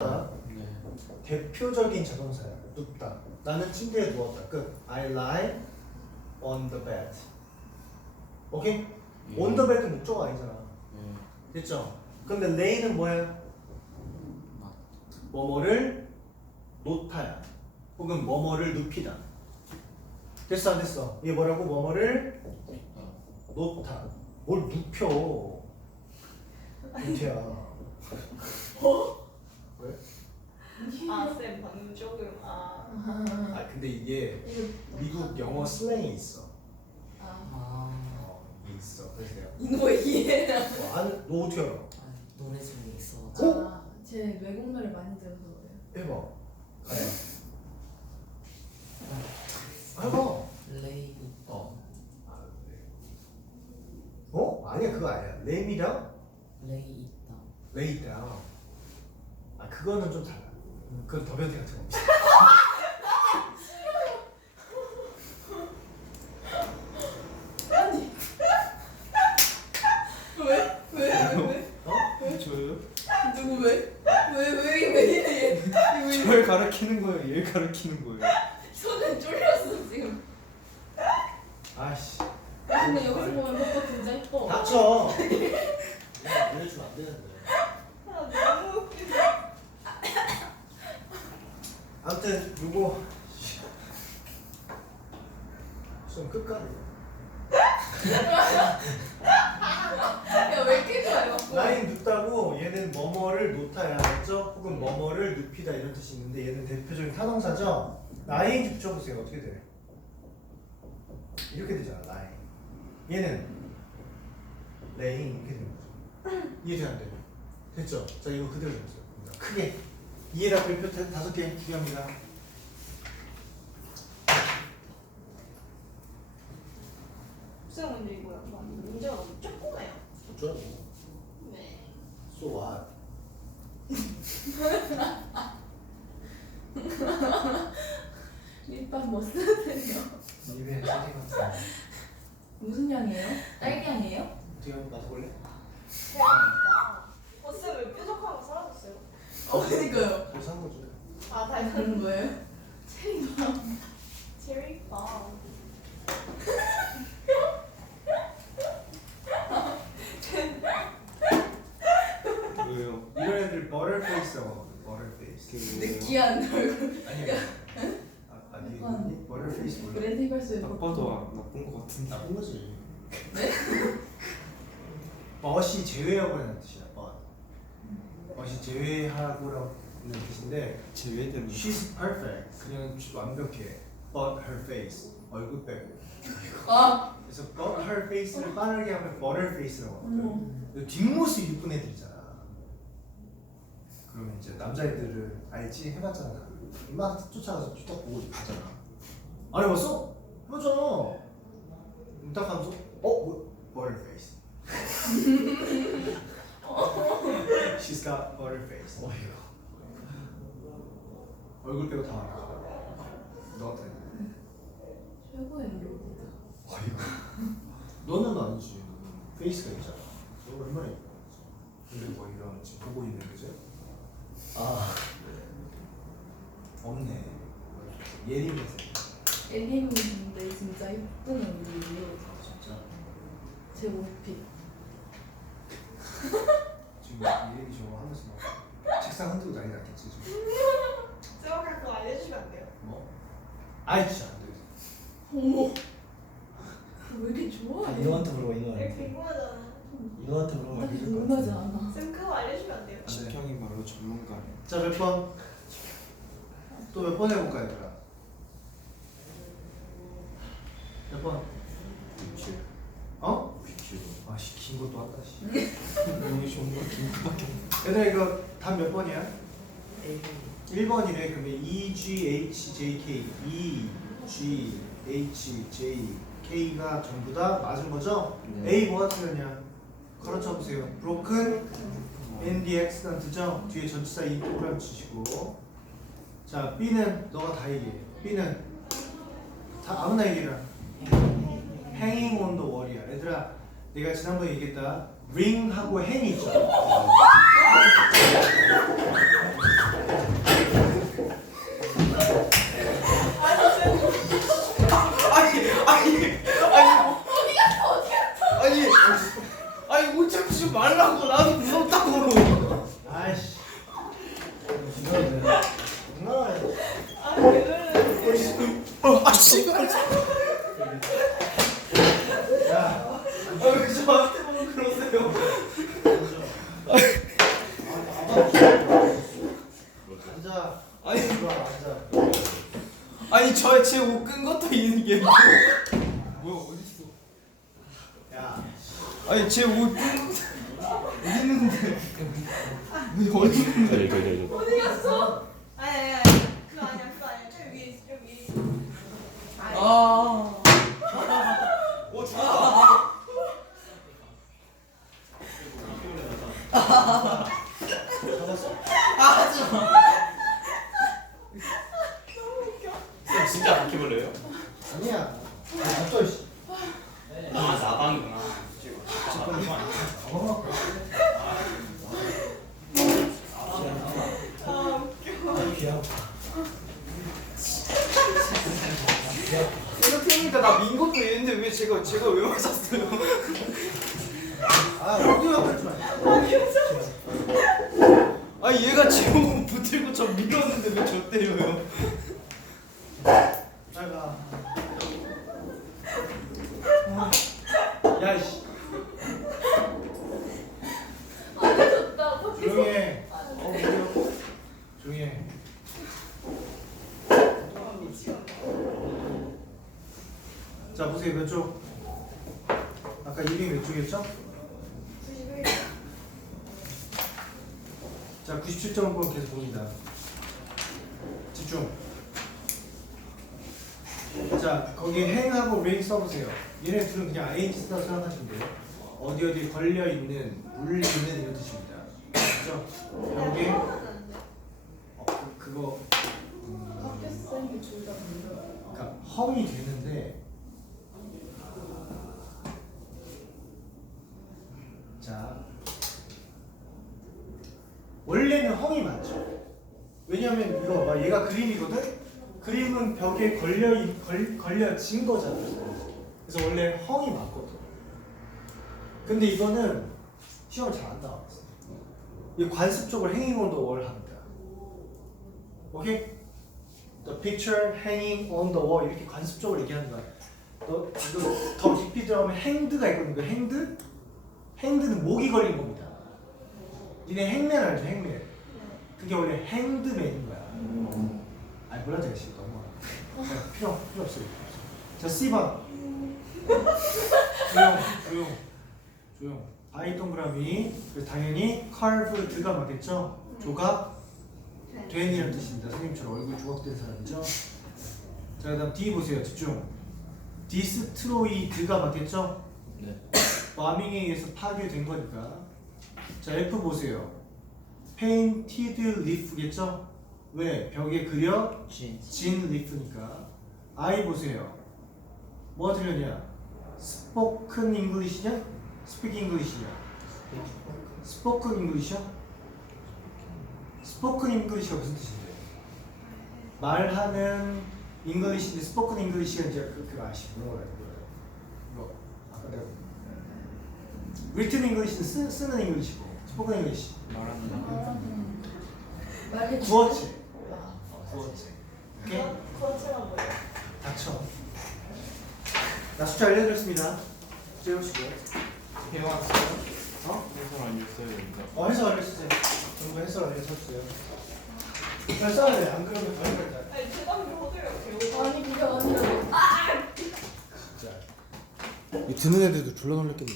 네. 대표적인 자동사야. 눕다. 나는 침대에 누웠다. 끝. I lie on the bed. 오케이? 예. on the bed은 목적 아니잖아. 예. 됐죠? 근데 lay는 뭐야? 맞. 뭐뭐를 놓다야. 혹은 뭐뭐를 눕히다. 됐어 안 됐어? 이게 뭐라고? 뭐뭐를. 놓다. 뭘 눕혀? 문제야. 왜? 아쌤 방금 조금 아 아 근데 이게 미국 영어 슬랭이 있어. 아. 어, 이게 있어. 그래서 내가 이거 이해나 어, 아니 너 어떻게 알아? 아, 노래 중에 있어. 어? 아, 제 외국 노래 많이 들어서 그래요. 해봐. 해봐. 레이. 어. 어? 아니야 그거 아니야. 레이미랑 레이 있다. 레이다. 아 그거는 좀 달라. 그건 더변태 같은 거. 왜? 왜? 왜? 왜? 어? 저요? 누구 왜? 왜? 왜? 왜 이래 얘? 왜? 절 가르치는 거예요. 얘 가르치는 거예요. 손을 졸렸어 지금 아씨. 근데 여기서 보면 그거 진짜 예뻐. 닥쳐. 알려주면 안 되는데. 아 너무 웃기다 아무튼 요거 좀 끝까지. 야왜 이렇게 좋아요? 라인 눕다고 얘는 뭐뭐를 놓다야 맞죠? 혹은 뭐뭐를 눕히다 이런 뜻이 있는데 얘는 대표적인 타동사죠? 라인 붙여보세요 어떻게 돼? 이렇게 되잖아 라인 얘는 레인 이렇게 되는 거죠 이해돼 안 돼요? 됐죠? 자 이거 그대로 적으세요 크게 이해다 별표 다- 다섯 개 중요합니다 쌤 근데 이거 약간 문제가 너무 조그매요 좋죠? 네 So what? 립밤 뭐 쓰세요? 입에 짜리 같은 무슨 향이에요? 딸기 향이에요? 어떻게 한번 맡아볼래? 대박이다 어쌤왜 뾰족한 거 사라졌어요? 어, 그니까요. 그거 산 거죠 아 그런 거예요? 체리밤. 체리빵 왜요? 이런 애들 버터페이스라고 하거든 버터페이스 느끼한 얼굴. 아니야 아, 아 약간 버터페이스 몰라? 그랜드 휘발소에 아, 나쁜 거 같은데. 나쁜 거지 멋이 제외하고라는 뜻이야 멋 멋이 제외하고라는 뜻인데 제외되는. She's perfect 그녀는 완벽해 but her face 얼굴 빼고 아, 그래서 but her face를 빠르게 하면 butter face라고 하거든. 그 뒷모습이 이쁜 애들이잖아. 그러면 이제 남자애들은 알지 해봤잖아. 막 쫓아가서 딱 보고 가잖아. 안 해봤어? 해봤잖아. 딱 하면서 어? 뭐? butter face. She's got butter face. 어이구. 얼굴 빼고 다 알아. 너 같아. 최고의. 어이구. 너는 아니지. 페이스가 있잖아. 너 얼마나 예뻐. 근데 뭐 이런 지금 보고 있는 거죠? 아 없네. 예림에서 엘리는데 진짜 예쁜 얼굴이에요. 진짜 제 원픽. 지금 예림이 저거 하면서 막 책상 흔들고 난리 났겠지 지금. 쌤아까 그거 알려주시면 안 돼요? 뭐? 아이 진짜 안 돼. 어머. 왜 이렇게 좋아해? 이노한테 물어봐 되게 이노한테 궁금하잖아 나도 알려줄 것 궁금하지 같은데 않아. 쌤 그거 알려주면 안 돼요? 식형이 말로 전문가래. 자몇 번? 또 몇 번 해볼까 얘들아? 몇 번? 97. 어? 97. 아씨 긴 것도 한다 씨. 여기 전문가 김밖에 얘들아 이거 답 몇 번이야? 1번이래 그러면 E, G, H, J, K E, G, H, J, K가 전부 다 맞은 거죠? 네. A 뭐가 틀렸냐? 걸어쳐 보세요 broken the accident죠? 뒤에 전치사 이 또랑 치시고 자 B는 너가 다 얘기해 B는 다 아무나 얘기해라 hanging on the wall이야 얘들아 내가 지난번에 얘기했다. 링하고 행이 있죠. 아니 아, 씨. 게 뭐야 어디 있어? 야. 아니 어디 있는데? 어디 있는데? 저기 저기 저기 어디 갔어? 아니 아니 아니 그거 아니야 그거 아니야 저 위에 있어 저 위에 있어 아. 오 좋아. 쌤 진짜 바퀴벌레예요? 아니야. 어쩌 씨. 아 나방이구나 어. 귀여워. 생각해보니까 나 민 것도 있는데 왜 제가 왜 맞았어요? 아. 아니 얘가 제옷 붙들고 저 밀었는데 왜 저 때려요? 잘 가. 야, 씨. 안 해줬다. 커피 조용히 해. 어, 뭐야. 조용히 해. 자, 보세요. 몇 쪽? 아까 200몇 쪽이었죠? 91 자, 97.5번 계속 봅니다. 집중. 자, 거기 행하고 ring 써보세요. 얘네 둘은 그냥 ing 쓰다고 생각하시면 돼요. 어디 어디 걸려 있는, 물리는 이런 뜻입니다. 그렇죠? 벽에 어, 그- 그거 몰라. 그러니까 헝이 되는데 자 원래는 헝이 맞죠 왜냐면 이거 봐 얘가 그림이거든 그림은 벽에 걸려 있- 걸, 걸려진 거잖아 그래서 원래 헝이 맞거든 근데 이거는 시험 잘안 나와 이 관습적으로 hanging on the wall 합니다 오케이? The picture hanging on the wall 이렇게 관습적으로 얘기하는 거야. 너 이거 더 깊이 들어가면 hanged가 있거든. 그 hanged? hanged는 목이 걸린 겁니다. 니네 행맨 알죠? 행맨. 그게 원래 hanged맨인 거야. 아 몰라 제가 씨 너무 자, 필요 필요 없어요. 자 C번 조용 조용 조용. 아이 동그라미 그래서 당연히 carved가 맞겠죠? 조각 된이라는 뜻입니다. 선생님처럼 얼굴 조각된 사람이죠. 자, 그다음 D 보세요. 집중. 디스트로이드가 맞겠죠? 네 마밍에 의해서 파괴된 거니까. 자, F 보세요. 페인티드 리프겠죠? 왜? 벽에 그려 진. 진 리프니까. I 보세요. 뭐가 틀렸냐? 스포큰 잉글리시냐? 스피킹 잉글리시냐? 스포큰 잉글리시야? 스포큰 잉글리시가 무슨 뜻인데? 말하는 잉글리시인데 스포큰 잉글리시가 이제 그, 그 아시 뭐라고 해요? 이거 아까 내가 리튼 잉글리시는 쓰, 쓰는 잉글리시고 말하는 말하는 말해 구어체. 아, 어, 구어체. 오케이? 거체가 뭐예요? 닥쳐. 나 숫자 알려드렸습니다. 째우시고. 해왔어요? 어? 해설 아니었어요 여기가? 어 해설 알려주세요. 전부 해설 알려주세요. 잘 써야 돼 안 그러면 더 헷갈려 아니 대답이 어디요? 아니 그게 아니라 진짜 듣는 애들도 졸라 놀랐겠네